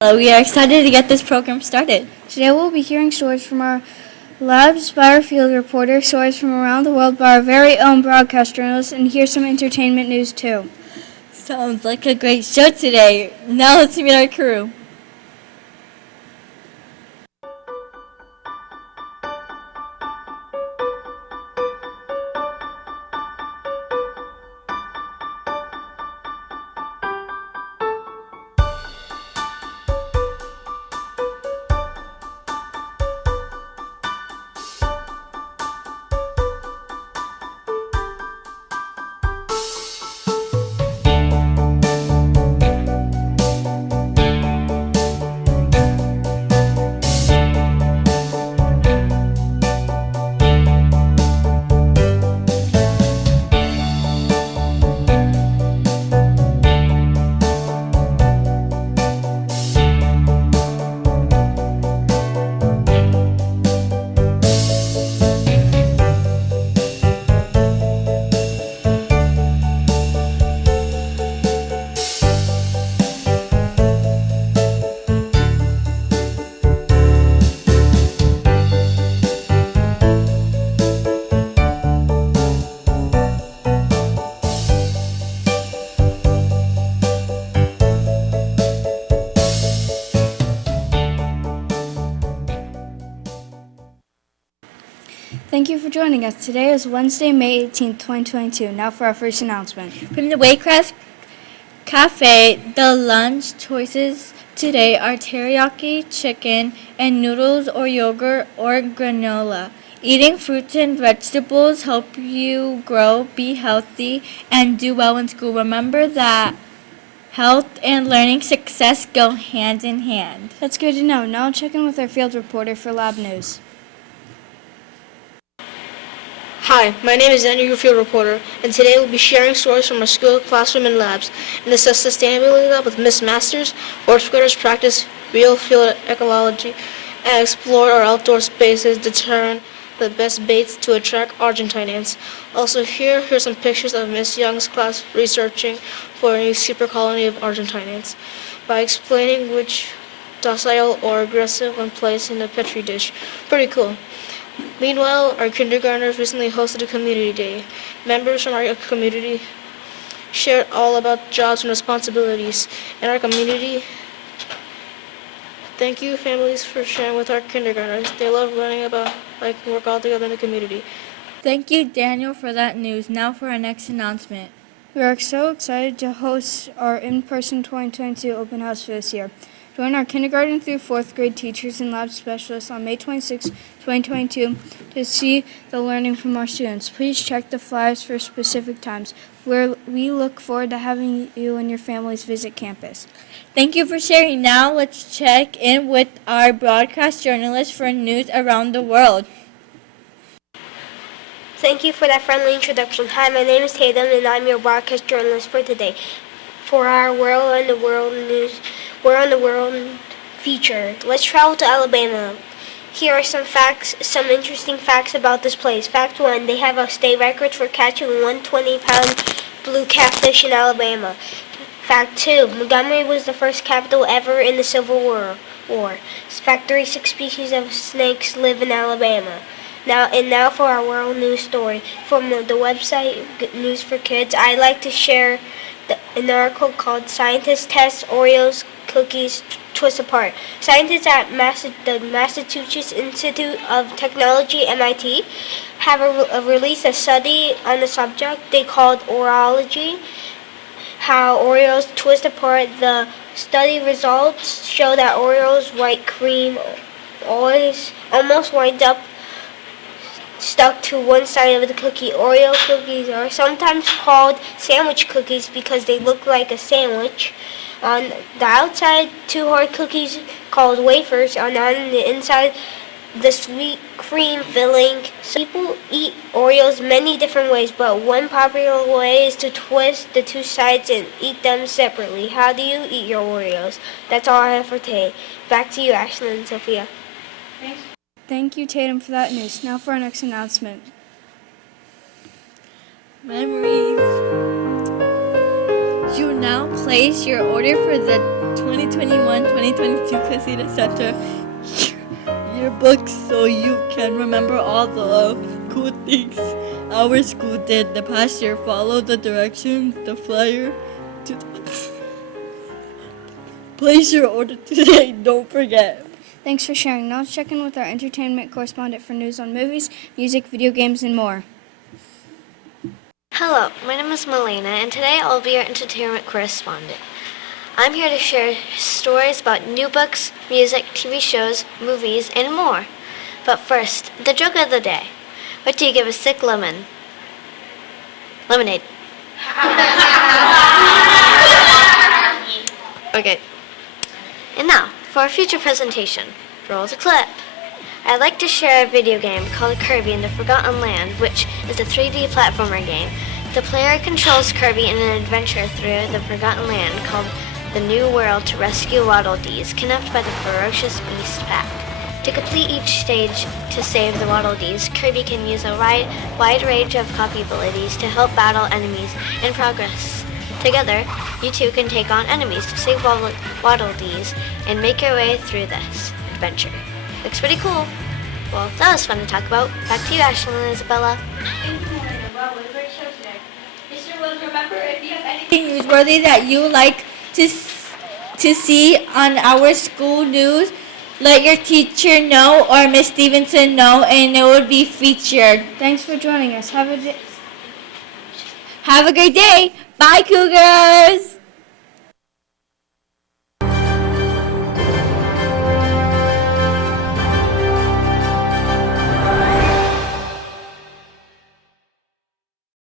We are excited to get this program started. Today we'll be hearing stories from our labs by our field reporter, stories from around the world by our very own broadcast journalists, and here's some entertainment news too. Sounds like a great show today. Now let's meet our crew. Thank you for joining us. Today is Wednesday, May 18th, 2022. Now for our first announcement. From the Waycraft Cafe, the lunch choices today are teriyaki chicken and noodles or yogurt or granola. Eating fruits and vegetables help you grow, be healthy, and do well in school. Remember that health and learning success go hand in hand. That's good to know. Now I'll check in with our field reporter for lab news. Hi, my name is Daniel, your field reporter, and today we'll be sharing stories from our school, classroom, and labs. In the Sustainability Lab with Miss Masters, fourth graders practice real field ecology and explore our outdoor spaces, determine the best baits to attract Argentine ants. Also here's some pictures of Miss Young's class researching for a new super colony of Argentine ants by explaining which docile or aggressive when placed in a petri dish. Pretty cool. Meanwhile, our kindergartners recently hosted a community day. Members from our community shared all about jobs and responsibilities in our community. Thank you, families, for sharing with our kindergartners. They love learning about how can work all together in the community. Thank you, Daniel, for that news. Now for our next announcement. We are so excited to host our in-person 2022 open house for this year. Join our kindergarten through fourth grade teachers and lab specialists on May 26, 2022 to see the learning from our students. Please check the flyers for specific times where we look forward to having you and your families visit campus. Thank you for sharing. Now let's check in with our broadcast journalist for news around the world. Thank you for that friendly introduction. Hi, my name is Tatum and I'm your broadcast journalist for today. For our World on the World news, We're on the World feature. Let's travel to Alabama. Here are some interesting facts about this place. Fact 1, they have a state record for catching 120-pound blue catfish in Alabama. Fact 2, Montgomery was the first capital ever in the Civil War. Fact 3, 6 species of snakes live in Alabama. Now for our world news story. From the website News for Kids, I'd like to share an article called Scientists Test Oreos Cookies Twist Apart. Scientists at the Massachusetts Institute of Technology, MIT, have released a study on the subject they called Orology, how Oreos twist apart. The study results show that Oreos white cream always almost winds up stuck to one side of the cookie. Oreo cookies are sometimes called sandwich cookies because they look like a sandwich. On the outside, 2 hard cookies called wafers, and on the inside, the sweet cream filling. So people eat Oreos many different ways, but one popular way is to twist the 2 sides and eat them separately. How do you eat your Oreos? That's all I have for today. Back to you, Ashley and Sophia. Thank you, Tatum, for that news. Now for our next announcement. Memories. You now place your order for the 2021-2022 Casita Center yearbooks so you can remember all the cool things our school did the past year. Follow the directions, the flyer to place your order today. Don't forget. Thanks for sharing. Now let's check in with our entertainment correspondent for news on movies, music, video games, and more. Hello, my name is Milena, and today I'll be your entertainment correspondent. I'm here to share stories about new books, music, TV shows, movies, and more. But first, the joke of the day. What do you give a sick lemon? Lemonade. Okay. And now, for our future presentation. Roll the clip. I'd like to share a video game called Kirby in the Forgotten Land, which is a 3D platformer game. The player controls Kirby in an adventure through the Forgotten Land called the New World to rescue Waddle Dees, kidnapped by the ferocious Beast Pack. To complete each stage to save the Waddle Dees, Kirby can use a wide range of copy abilities to help battle enemies in progress. Together, you two can take on enemies to save Waddle Dees and make your way through this adventure. Looks pretty cool. Well, that was fun to talk about. Back to you, Ashley and Isabella. Thank you, Melinda. Wow, what a great show today. Mr. Wills, remember, if you have anything newsworthy that you like to see on our school news, let your teacher know or Miss Stevenson know, and it would be featured. Thanks for joining us. Have a great day. Bye, Cougars!